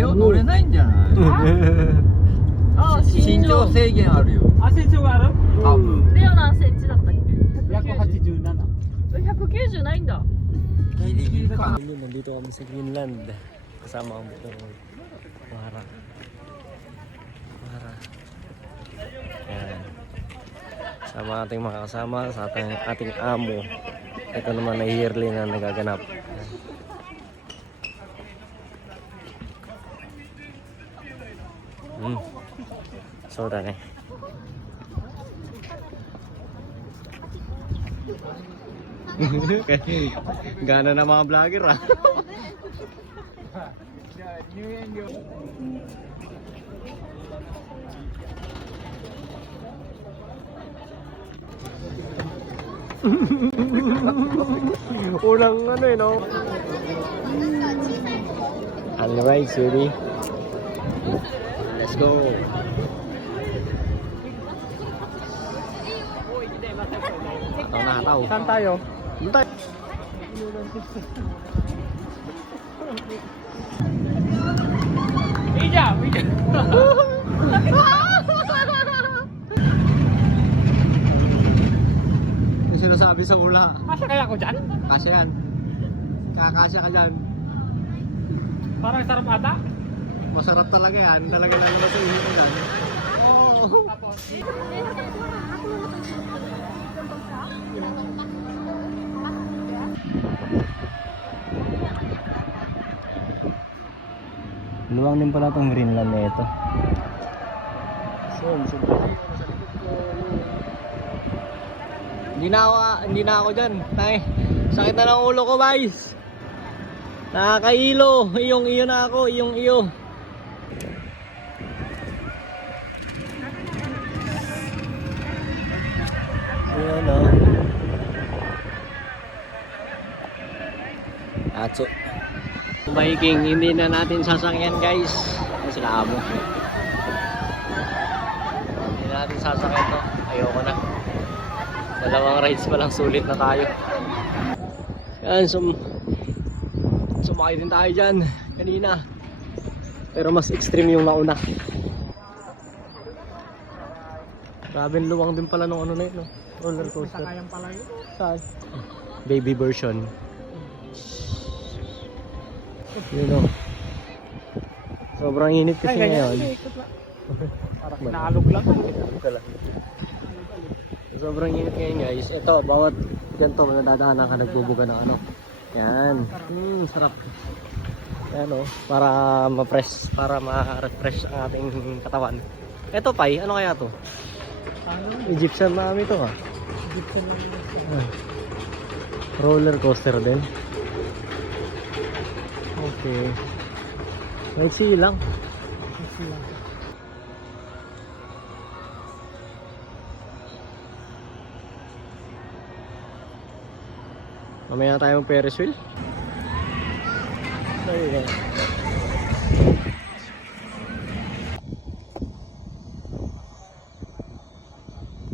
れを乗れないんじゃない？あ、身長制限あるよ。あ、身長がある？多分。レオ何センチだったっけ187。 ？190ないんだ。ギリギリか。 Nandito kami sa Greenland. Kasama ang buong Mara. Ayan. Sama ating mga kasama sa ating amo. Ito naman ay yearly na nagaganap. Soda na eh. Gana na mga vlogger ah. Unang ano eh no. Alright, ready? Let's go. Ataw na ataw. Saan tayo? Doon tayo. Ija! Yung sinasabi sa ula. Kasya kaya ako dyan? Kasya yan. Kakasya ka dyan. Parang sarap ata. Masarap talaga yan. Talaga lang naman sa inyo ko dyan. Oh. Luwang din pala itong Greenland na ito. Hindi na ako dyan. Tay, sakit na ng ulo ko, guys. Nakakailo. Iyong iyo na ako. Iyong iyo. Ayan o. Atso. Biking, hindi na natin sasakyan guys. Ano sila amo? Hindi na natin sasakyan to. Ayoko na. Dalawang rides pa lang, sulit na tayo. Yan, sumakay din tayo dyan kanina. Pero mas extreme yung nauna. Grabe, luwang din pala nung ano na yun, no? Roller coaster. Sakayang pala yun. Saan? Baby version. Yun o. Sobrang init kasi ngayon. Parang kinaalog lang. Sobrang init ngayon guys. Ito, bawat ganito nadadaanan ka, nagbubuga ng ano. Yan. Sarap. Yan o. Para ma-press, para ma-refresh ang ating katawan. Ito Pai, ano kaya to? Egyptian namin ito ha. Egyptian namin. Roller coaster din. Okay. Wait, see lang. Mamaya na tayo mag-Ferris wheel. Ayun.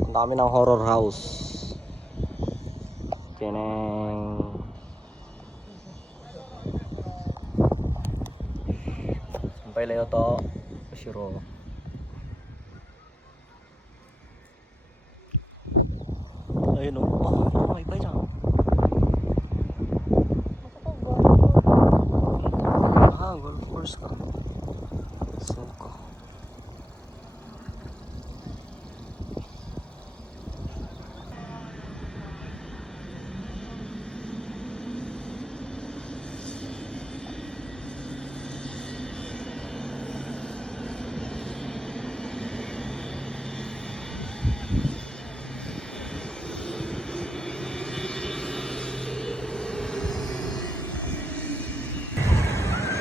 Ang dami ng horror house. Tineng. Sampai layo to. Shiro. Ayun oh. May bay dyan. Golf course ka. Suka.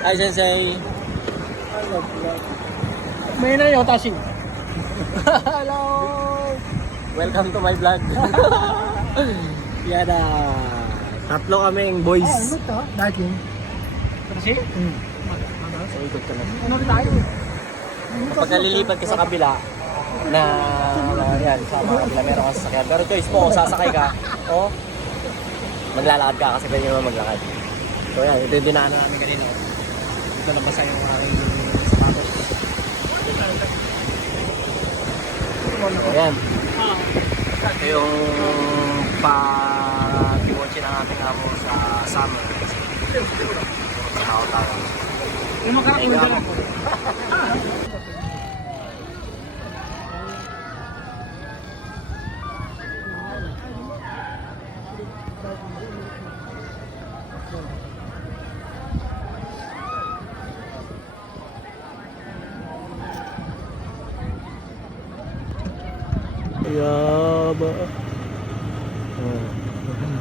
Hi Sensei. May na yung tashi. Hello. Welcome to my vlog. Yada. Tatlo kaming boys. Ano to? Dating. Tashi? So, ikot ka na. Ano tayo? Kapag lilipat ka sa kabila na yan, sa mga kabila meron kang sasakyan. Pero choice mo, sasakay ka o maglalakad ka kasi pwede naman maglakad. So yan, ito yung dinaanan namin kanina. ko nabasa yung aking sapatos. Ayan. Ito yung pa-kiwatch ng ating amo sa summer. Sa nakatawa. Yung makakakulit na ako. Yaba.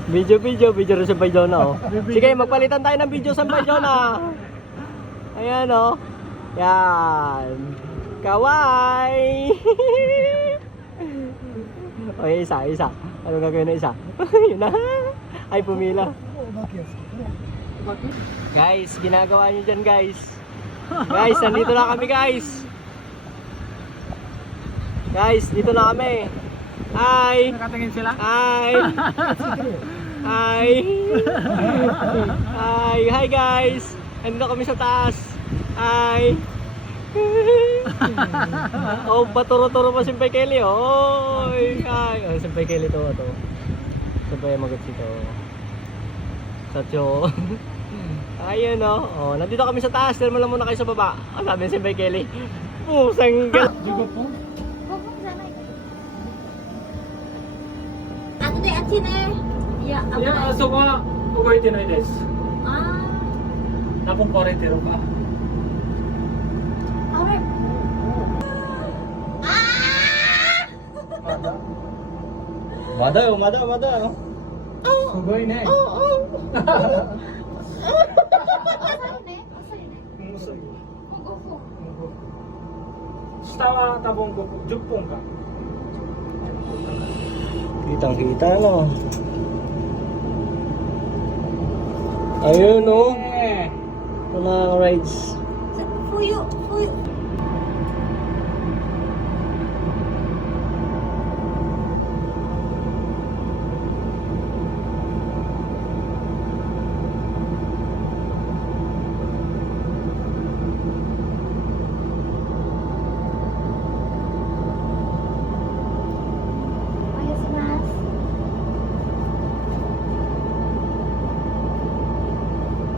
Video rin sa Jonah, oh. Sige, magpalitan tayo ng video sa Jonah. Ayan, oh. Yan. Kawai. Okay, isa. Ano gagawin na isa? Yun na. Ay, pumila. Guys, ginagawa nyo dyan, guys. Guys, nandito na kami, guys. Guys, dito na kami. Hi! Nakatingin sila? Hi! Hi! Hi! Hi guys! Nandito kami sa taas. Hi! Oh, paturo-turo pa si Mpay Kelly. Oy! Hi! Oh, si Mpay Kelly to. Sabay magot dito. Satyo. Ayun oh. Oh, nandito kami sa taas. Tira mo lang muna kayo sa baba. Ang sabi si Mpay Kelly. Pusang gal. Jugo po? Ya,いや、そこは動いてないです。あナポンパレてるか。ー、あれ。まだよ、まだまだよ。すごいね。下は多分10分か。 Kitang-kita no. Ayun no. Mga rides. Fuyo.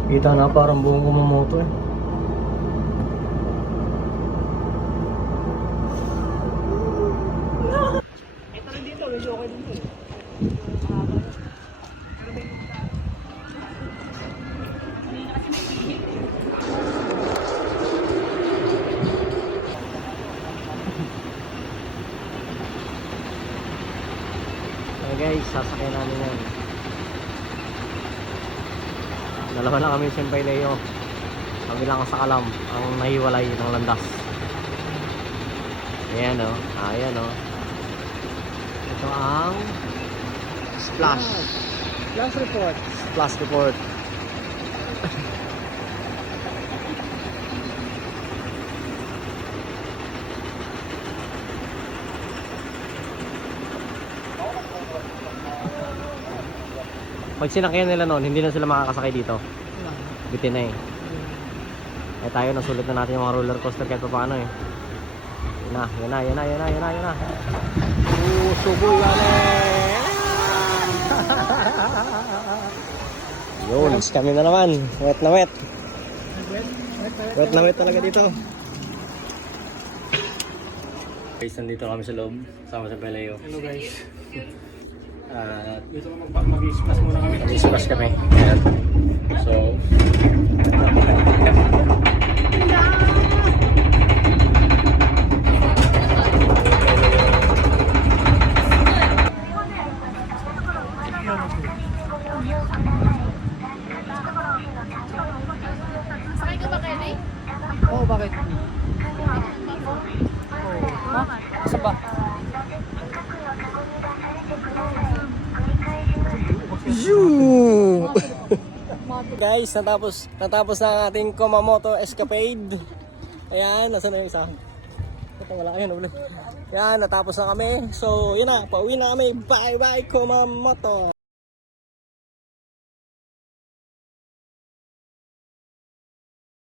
Kita na parang buong Kumamoto eh. Ito rin dito, medyo okay dito eh. Okay guys, sasakyan namin yan. Dalawa na kami Senpai Leo. Kami lang sa kalam ang nahiwalay ng landas. Ayan o. Ayan o. Ito ang Splash. Last report. Splash report. Pag sinakyan nila noon, hindi na sila makakasakay dito. Bitin na eh. Eh tayo, nasulit na natin yung mga roller coaster kahit pa paano eh. Yan na. Suboy wale! Yun, kami na naman. Wet na wet. Wet na wet talaga dito. Guys, nandito kami sa loob. Sama sa Peleo. Hello guys. Dito mag-splash muna kami. Mag-splash kami. Ayan. So, Sakay ka ba, Kelly? Oo, bakit? Saan ba? guys, natapos na ang ating Kumamoto escapade. Ayan, nasa na yung isa? Ito wala kayo, nabuli. Yan, natapos na kami. So, yun na, pauwi na kami. Bye bye Kumamoto.